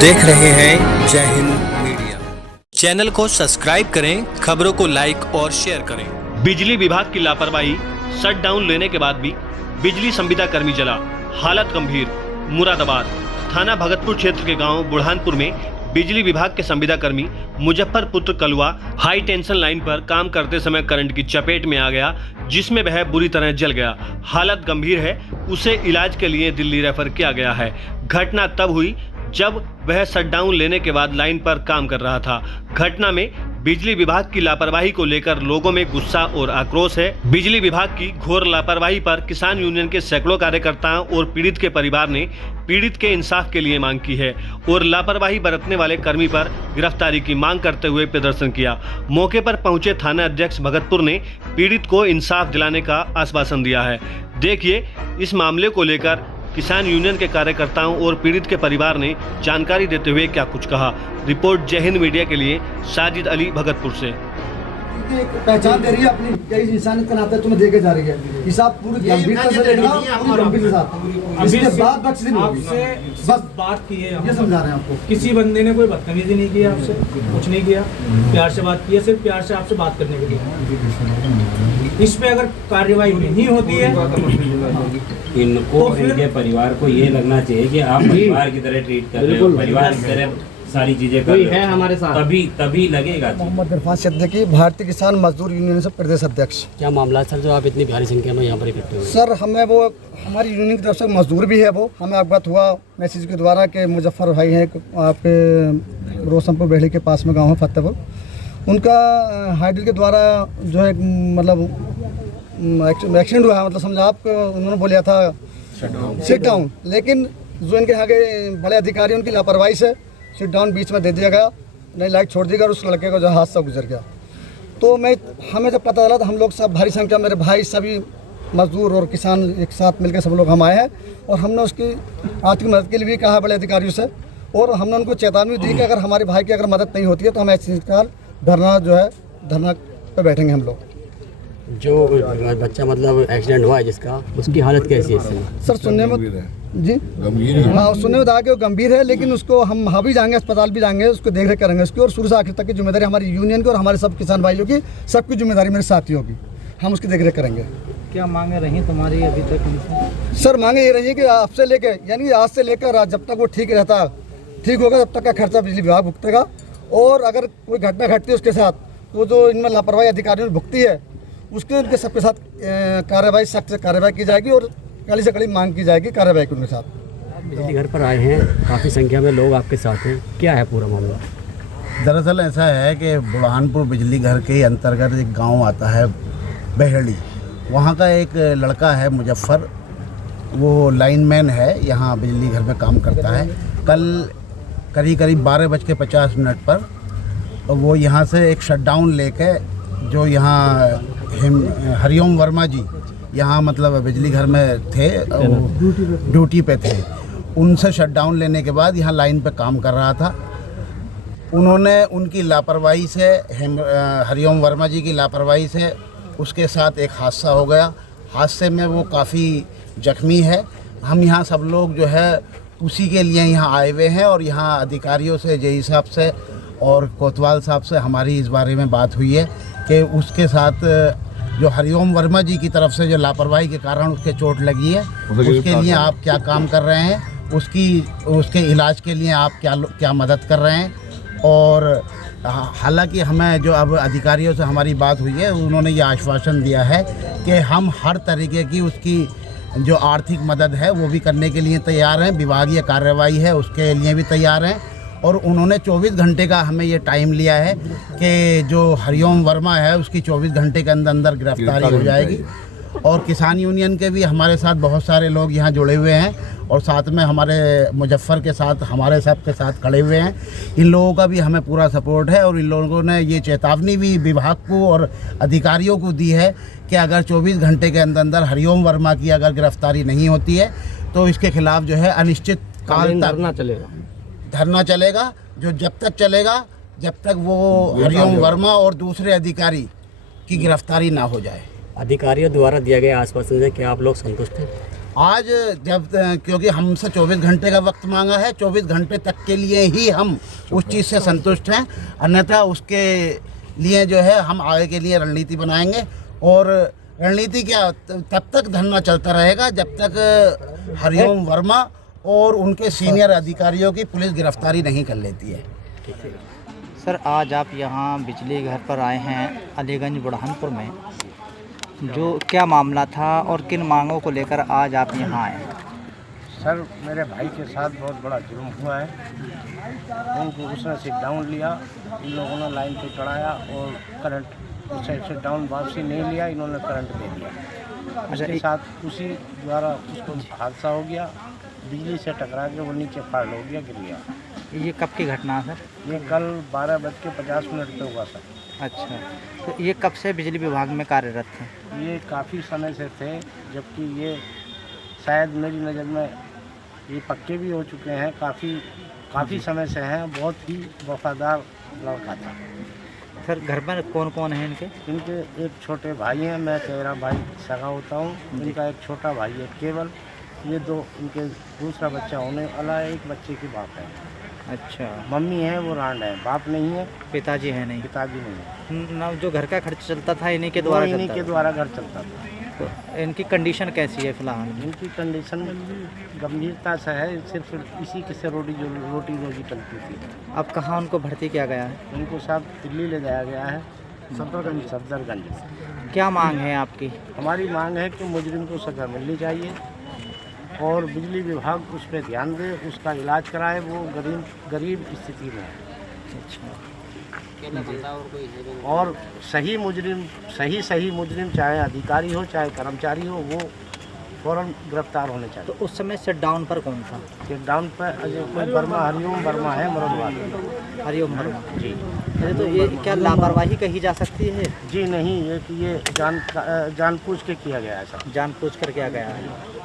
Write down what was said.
देख रहे हैं जय हिंद मीडिया। चैनल को सब्सक्राइब करें, खबरों को लाइक और शेयर करें। बिजली विभाग की लापरवाही, शटडाउन लेने के बाद भी बिजली संविदा कर्मी जला, हालत गंभीर। मुरादाबाद थाना भगतपुर क्षेत्र के गांव बुढ़ानपुर में बिजली विभाग के संविदा कर्मी मुजफ्फरपुर कलवा हाई टेंशन लाइन पर काम करते समय करंट की चपेट में आ गया, जिसमें वह बुरी तरह जल गया। हालत गंभीर है, उसे इलाज के लिए दिल्ली रेफर किया गया है। घटना तब हुई जब वह शटडाउन लेने के बाद लाइन पर काम कर रहा था। घटना में बिजली विभाग की लापरवाही को लेकर लोगों में गुस्सा और आक्रोश है। बिजली विभाग की घोर लापरवाही पर किसान यूनियन के सैकड़ों कार्यकर्ताओं और पीड़ित के परिवार ने पीड़ित के इंसाफ के लिए मांग की है और लापरवाही बरतने वाले कर्मी पर गिरफ्तारी की मांग करते हुए प्रदर्शन किया। मौके पर पहुंचे थाना अध्यक्ष भगतपुर ने पीड़ित को इंसाफ दिलाने का आश्वासन दिया है। देखिए इस मामले को लेकर किसान यूनियन के कार्यकर्ताओं और पीड़ित के परिवार ने जानकारी देते हुए क्या कुछ कहा। रिपोर्ट जय हिंद मीडिया के लिए साजिद अली, भगतपुर से। एक पहचान दे रही है अपनी, कई इंसानियत का नाता तुम्हें देके जा रही है। हिसाब पूरी गंभीरता से लेना, पूरी गंभीर के साथ। इसके बाद बख्श नहीं होगी। बस बात की है, ये समझा रहे हैं आपको। किसी बंदे ने कोई बदतमीजी नहीं किया आपसे, कुछ नहीं किया, प्यार से बात की है, सिर्फ प्यार से आपसे बात करने के लिए। इस पे अगर कार्रवाई नहीं होती है इनको तो फिर इनके परिवार को ये लगना चाहिए कि आप परिवार की तरह ट्रीट कर रहे हो, परिवार की तरह सारी चीजें कर रहे हो, है हमारे साथ, तभी लगेगा। मोहम्मद इरफान सिद्दीकी, भारतीय किसान मजदूर यूनियन से प्रदेश अध्यक्ष। क्या मामला सर जो आप इतनी भारी संख्या में यहाँ पर इकट्ठे हुए? सर हमें वो हमारी यूनियन की तरफ से मजदूर भी है, वो हमें अवगत हुआ मैसेज के द्वारा कि मुजफ्फर भाई हैं आपके रोशनपुर बेहड़ी के पास में गाँव है फतेहपुर, उनका हाइडल के द्वारा जो है मतलब एक्सीडेंट हुआ है। मतलब समझा आप, उन्होंने बोला था सिट डाउन, लेकिन जो इनके आगे बड़े अधिकारी उनकी लापरवाही से सिट डाउन बीच में दे दिया गया, नहीं लाइट छोड़ दी गई और उस लड़के का जो हादसा गुजर गया। तो हमें जब पता चला तो हम लोग सब भारी संख्या, मेरे भाई सभी मजदूर और किसान एक साथ मिलकर सब लोग हम आए हैं और हमने उसकी आर्थिक मदद के लिए भी कहा बड़े अधिकारियों से, और हमने उनको चेतावनी दी कि अगर हमारे भाई की अगर मदद नहीं होती है तो हम ऐसे धरना जो है धरना पे बैठेंगे हम लोग। जो बच्चा मतलब एक्सीडेंट हुआ है जिसका, उसकी हालत कैसी है सर? सुनने में जी हाँ, सुनने में था कि वो गंभीर है, लेकिन उसको हम वहाँ भी जाएंगे, अस्पताल भी जाएंगे, उसको देख रेख करेंगे उसकी, और शुरू से आखिर तक की जिम्मेदारी हमारी यूनियन की और हमारे सब किसान भाइयों की, सबकी जिम्मेदारी मेरे साथियों की, हम उसकी देख रेख करेंगे। क्या मांगे रही तुम्हारी अभी तक? सर मांगे ये रही है कि आपसे लेके यानी आज से लेकर जब तक वो ठीक रहता, ठीक होगा, तब तक का खर्चा बिजली विभाग भुगतेगा, और अगर कोई घटना घटती है उसके साथ तो जो इनमें लापरवाही अधिकारियों ने भुगती है उसके उनके सबके साथ कार्रवाई, सख्त से कार्रवाई की जाएगी और कड़ी से कड़ी मांग की जाएगी कार्रवाई के उनके साथ। बिजली घर पर आए हैं, काफ़ी संख्या में लोग आपके साथ हैं, क्या है पूरा मामला? दरअसल ऐसा है कि बुढ़ानपुर बिजली घर के अंतर्गत एक गांव आता है बेहड़ी, वहाँ का एक लड़का है मुजफ्फर, वो लाइनमैन है, यहाँ बिजली घर में काम करता है। कल करीब 12:50 पर वो यहाँ से एक शटडाउन लेके, जो यहाँ हरिओम वर्मा जी यहाँ मतलब बिजली घर में थे, ड्यूटी पे थे, उनसे शटडाउन लेने के बाद यहाँ लाइन पे काम कर रहा था। उन्होंने उनकी लापरवाही से, हरिओम वर्मा जी की लापरवाही से उसके साथ एक हादसा हो गया। हादसे में वो काफ़ी जख्मी है। हम यहाँ सब लोग जो है उसी के लिए यहाँ आए हुए हैं, और यहाँ अधिकारियों से, जेई साहब से और कोतवाल साहब से हमारी इस बारे में बात हुई है कि उसके साथ जो हरिओम वर्मा जी की तरफ से जो लापरवाही के कारण उसके चोट लगी है, उसके लिए आप क्या काम कर रहे हैं, उसके इलाज के लिए आप क्या मदद कर रहे हैं। और हालांकि हमें जो अब अधिकारियों से हमारी बात हुई है, उन्होंने ये आश्वासन दिया है कि हम हर तरीके की उसकी जो आर्थिक मदद है वो भी करने के लिए तैयार हैं, विभागीय कार्रवाई है उसके लिए भी तैयार हैं। और उन्होंने 24 घंटे का हमें ये टाइम लिया है कि जो हरिओम वर्मा है उसकी 24 घंटे के अंदर गिरफ्तारी हो जाएगी। और किसान यूनियन के भी हमारे साथ बहुत सारे लोग यहाँ जुड़े हुए हैं, और साथ में हमारे मुजफ्फर के साथ हमारे सब के साथ खड़े हुए हैं। इन लोगों का भी हमें पूरा सपोर्ट है, और इन लोगों ने ये चेतावनी भी विभाग को और अधिकारियों को दी है कि अगर 24 घंटे के अंदर हरिओम वर्मा की अगर गिरफ्तारी नहीं होती है तो इसके खिलाफ जो है अनिश्चित काल तक धरना चलेगा, जो जब तक चलेगा जब तक वो हरिओम वर्मा और दूसरे अधिकारी की गिरफ्तारी ना हो जाए। अधिकारियों द्वारा दिया गया आश्वासन से क्या आप लोग संतुष्ट हैं? आज जब क्योंकि हमसे 24 घंटे का वक्त मांगा है, 24 घंटे तक के लिए ही हम उस चीज़ से संतुष्ट हैं, अन्यथा उसके लिए जो है हम आगे के लिए रणनीति बनाएंगे। और रणनीति क्या, तब तक धरना चलता रहेगा जब तक हरिओम वर्मा और उनके सीनियर अधिकारियों की पुलिस गिरफ्तारी नहीं कर लेती है। सर, आज आप यहाँ बिजली घर पर आए हैं अलीगंज बुरहानपुर में, जो क्या मामला था और किन मांगों को लेकर आज आप यहाँ आए? सर, मेरे भाई के साथ बहुत बड़ा जुर्म हुआ है। उनको उसने सिट डाउन लिया, इन लोगों ने लाइन पे चढ़ाया और करंट उसे सिट डाउन वापसी नहीं लिया, इन्होंने करंट दे दिया। उसके साथ उसी द्वारा उसको हादसा हो गया, बिजली से टकरा के वो नीचे फाड़ हो गया, गिर गया। ये कब की घटना है सर? ये कल 12:50 पे हुआ सर। अच्छा, तो ये कब से बिजली विभाग में कार्यरत थे? ये काफ़ी समय से थे, जबकि ये शायद मेरी नज़र में ये पक्के भी हो चुके हैं, काफ़ी समय से हैं। बहुत ही वफादार लड़का था। सर, घर में कौन कौन है इनके? इनके एक छोटे भाई हैं, मैं तेरा भाई सगा होता हूँ। इनका एक छोटा भाई है केवल, ये दो इनके दूसरा बच्चा होने वाला है, एक बच्चे की बाप है। अच्छा, मम्मी है वो रांड है, बाप नहीं है, पिताजी है नहीं? पिताजी नहीं है। ना, जो घर का खर्च चलता था इन्हीं के द्वारा? इन्हीं के द्वारा घर चलता था। तो इनकी कंडीशन कैसी है फिलहाल? इनकी कंडीशन गंभीरता से है, सिर्फ इसी के से रोटी रोजी चलती थी। अब कहाँ उनको भर्ती किया गया है? इनको साहब दिल्ली ले जाया गया है, सफदरगंज। क्या मांग है आपकी? हमारी मांग है कि मुजरिम को सजा मिलनी चाहिए और बिजली विभाग उस पर ध्यान दे, उसका इलाज कराए। वो गरीब स्थिति में है। और सही मुजरिम चाहे अधिकारी हो चाहे कर्मचारी हो, वो फौरन गिरफ्तार होने चाहिए। तो उस समय सेट डाउन पर कौन था? सेट डाउन पर अजय वर्मा, हरिओम वर्मा है, मरदवाल। हरिओम वर्मा जी। अरे, तो ये क्या लापरवाही कही जा सकती है? जी नहीं, ये जानबूझ के किया गया है सर। जानबूझ कर किया गया है।